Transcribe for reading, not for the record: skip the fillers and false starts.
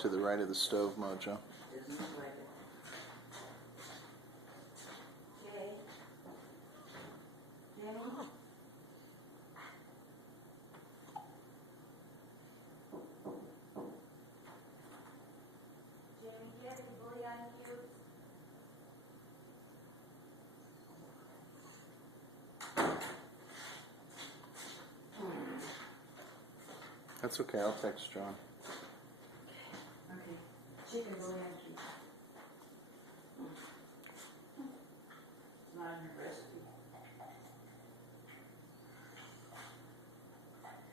to the right of the stove, Mojo. Doesn't look like it. Jay? Jay? Jimmy, do you have any bouillon cubes? That's okay. I'll text John. Okay. Chicken bouillon cubes.